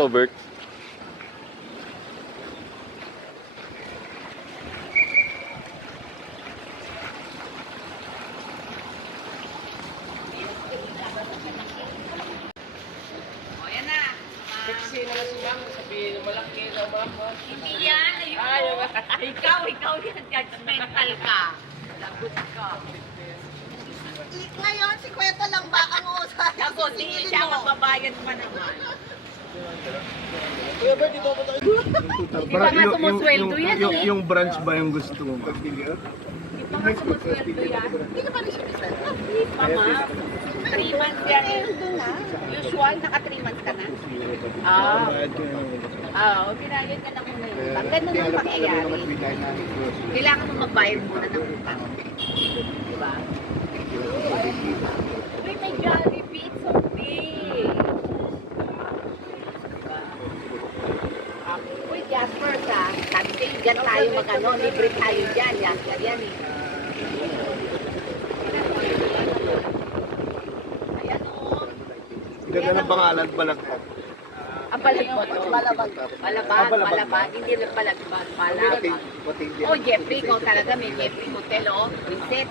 Robert. Sexy naman si Ma'am, sabihin malaki na malaki. Hindi yan. Ikaw yan. Judgmental ka. Lagot ka. Ngayon, si Kwenta lang ba ang usahin? Ako, hindi siya magbabayad pa naman. Kuya Bert, dito ako tayo. Hindi pa nga sumusweldo yan eh. Yung branch ba yung gusto mo? Hindi pa nga sumusweldo yan. Hindi ka pa rin siya isweldo. Hindi pa nga. 3 months yan eh. Usual, naka 3 months ka na. Binayad ka na muna yung utang. Ganun ang pangyayari. Kailangan mo magbayad muna ng utang. Diba? Uy, may Jollibee, it's okay. Diba? Uy, Jasper ka. Sabi sa'yo, dyan tayo mag-ano, libre tayo dyan. Jasper yan eh. Ayan o. Ganda ng pangalan, Balagpag. Ang palagpag. Palabag. Hindi lang palagpag. Palabag. Oh, Jeffrey, ikaw talaga. May Jeffrey Hotel, oh. Visit.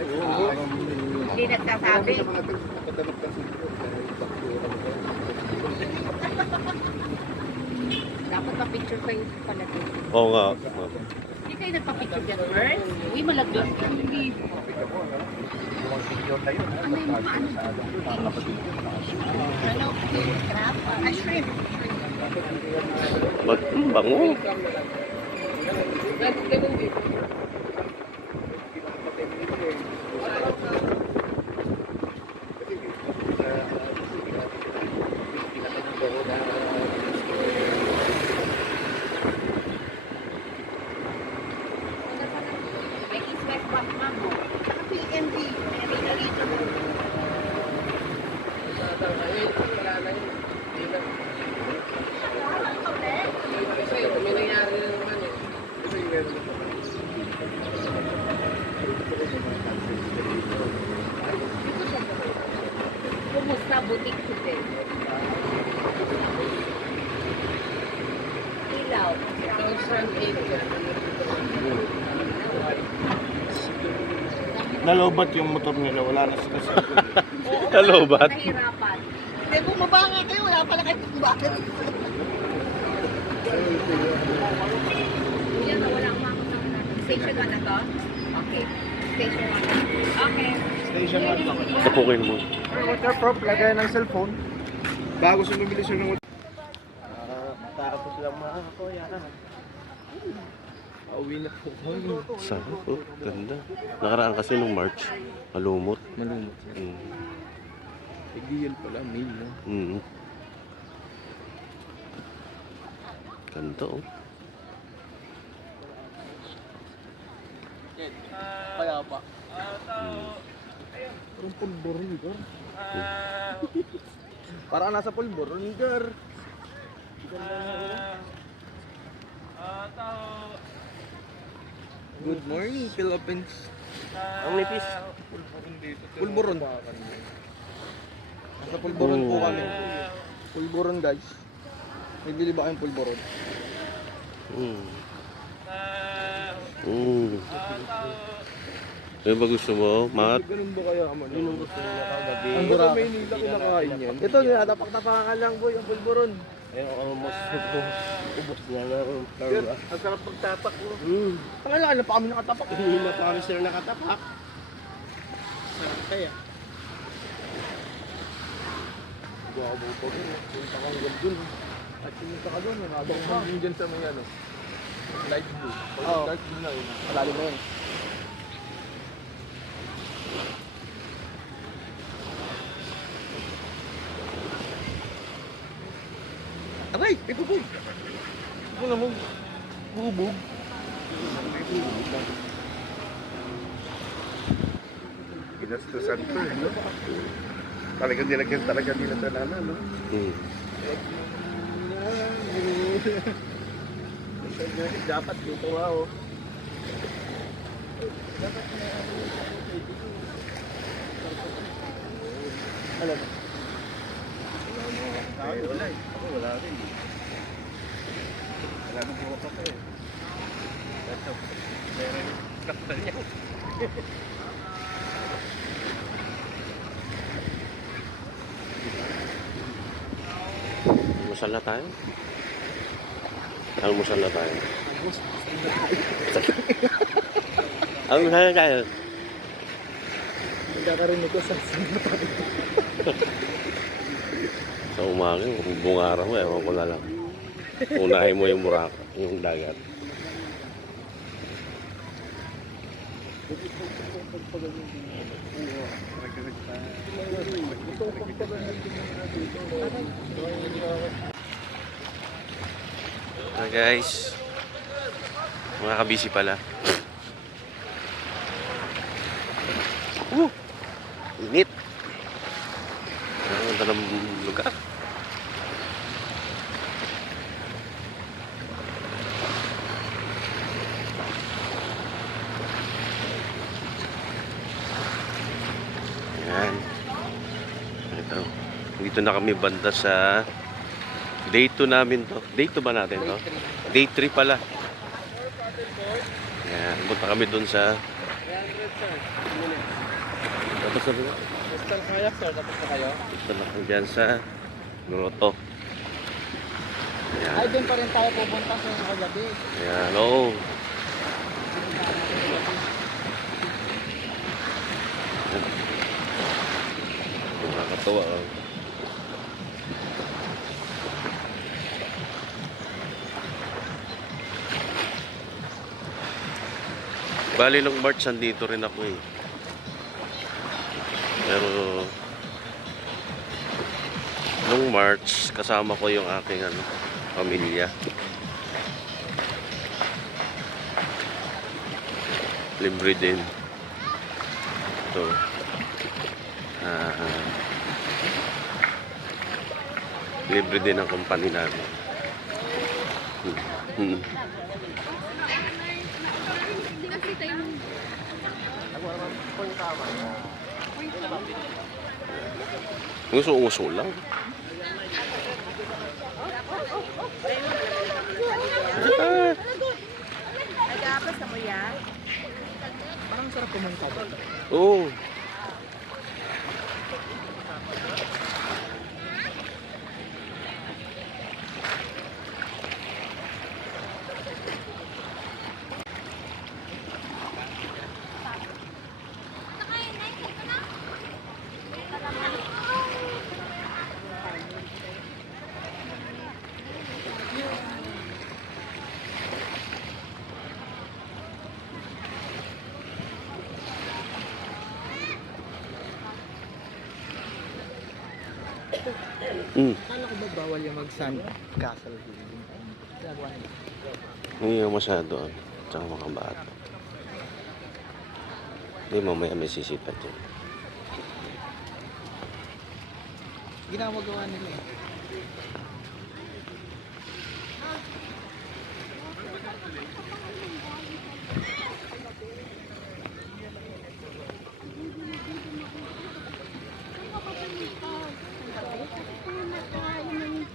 Hindi nagsasabi. Dapat pa-picture kayo pala dito. Oo nga. Hindi kayo nagpa-picture dyan first? Uy, malagyan ka. Hindi. Ano yung mga ano? Ano? Crab? Ah, shrimp. Ba't bango? May East-West Bank, ma'am, oh. PNB. Marina rito. Kasi may nangyari na naman eh. Kumusta boutique hotel? Ilaw. 2008. Nalobat yung motor nila, wala na sila sa Hello, bat? Nahirapan. Hindi, bumaba nga kayo. Wala pala kayo bakit. Yan, wala akong makakita na. Station 1 na to? Okay. Station 1. Okay. station 1 pa. Tapukin mo. Waterproof, lagay ng cellphone. Bago siya bumili siya ng matapos lang mga kuya. Pauwi na po. Saan? Oh, ganda. Nakaraan kasi nung March. Malumot. Malumot. Ideal pala, mail no? Ganda oh. Kaya pa. Parang pulburon, Gar. Parang nasa pulburon, Gar. Good morning, Philippines. Ang nipis. Pulburon. Nasa pulburon po kami. Pulburon, guys. May bili ba kayong pulburon? Ano ba gusto mo, Matt? Ganun ba kaya man? Yun ang gusto nila kagabi. Ang Buraka. Maynila kinakain yan. Ito, nilatapak-tapakan lang boy, ang pulburon. Ayun, almost ubos na lang. Ang sarap pagtapak mo. Pangalaan na pa kami nakatapak. Hindi na pa kami sila nakatapak. Sarap kaya. Gawa po rin. Punta kang gandun. At pumunta ka doon, nabang hangin dyan sa may ano. Light blue. Dark blue na yun. Malalim na yun. Aray! May bubog! Ano mo? Bubog? Ginastusan ko eh, no? Talagang nilagyan talaga nila talana, no? Dapat dito nga, oh. Alam mo? Wala eh. Ako wala rin. Almusal na tayo. Almusal na tayo. Almusal na tayo. Nagkakarinig ko sa Sa umaga, kung bungara mo, ewan ko na lang. Unahin mo yung yung dagat. Guys, mga kabisi pala. Init. Ang ganda ng lugar. Ayan. Ito. Dito na kami banda sa day 2 namin to. Day 2 ba natin to? Day 3 pala. Ayan. Punta kami dun sa... Tapos na rin. Start na kayo, sir. Tapos na kayo. Punta na kami dyan sa Grotto. Ayan. Ay, doon pa rin tayo pupunta sa kagabi. Ayan. Oo. Nakakatawa. Oh. Bali nung March, andito rin ako eh. Pero nung March, kasama ko yung aking pamilya. Libre din. Ito. Libre din ang company namin. Nguso-nguso lang. Nag-aapas na mo yan? Parang sarap pumunta doon. Oo. Akala ko ba bawal yung mag-sand castle building? Gagawa nila. Hindi yung masyado. Tsaka mga bata. Hindi, mamaya may sisipat yun. Ginagawa nila eh.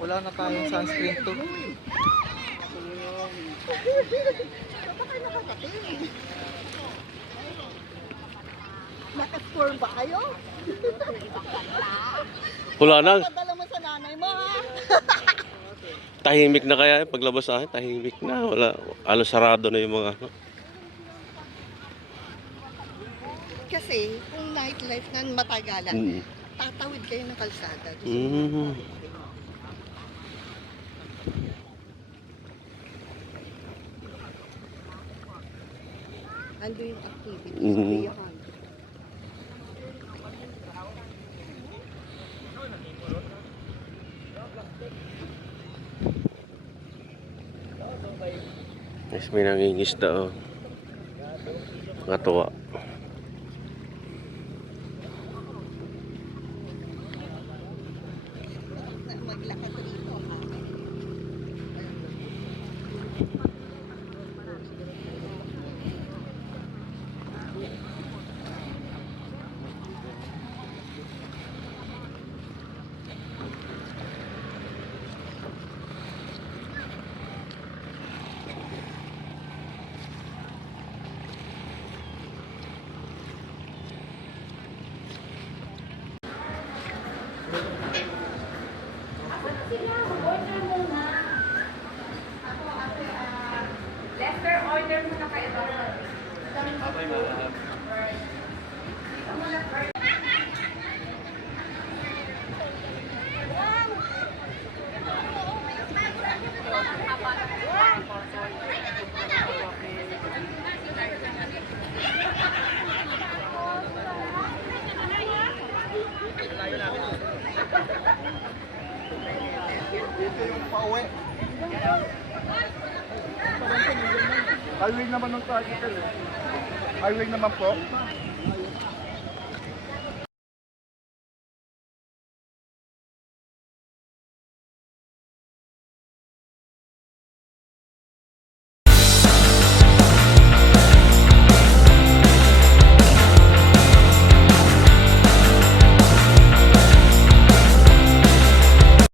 Wala na tayong sunscreen to. Naka-score ba kayo? Wala na. Padala mo sa nanay mo, ha? Tahimik na kaya. Paglabas sa akin, tahimik na. Wala. Alos sarado na yung mga... Kasi kung nightlife na matagalan, tatawid kayo ng kalsada. Ando yung activity. Sabihan. Yes, may nangingisda oh. Katuwa. Maglakad rito, ha? Highway naman ng target eh. Highway naman po.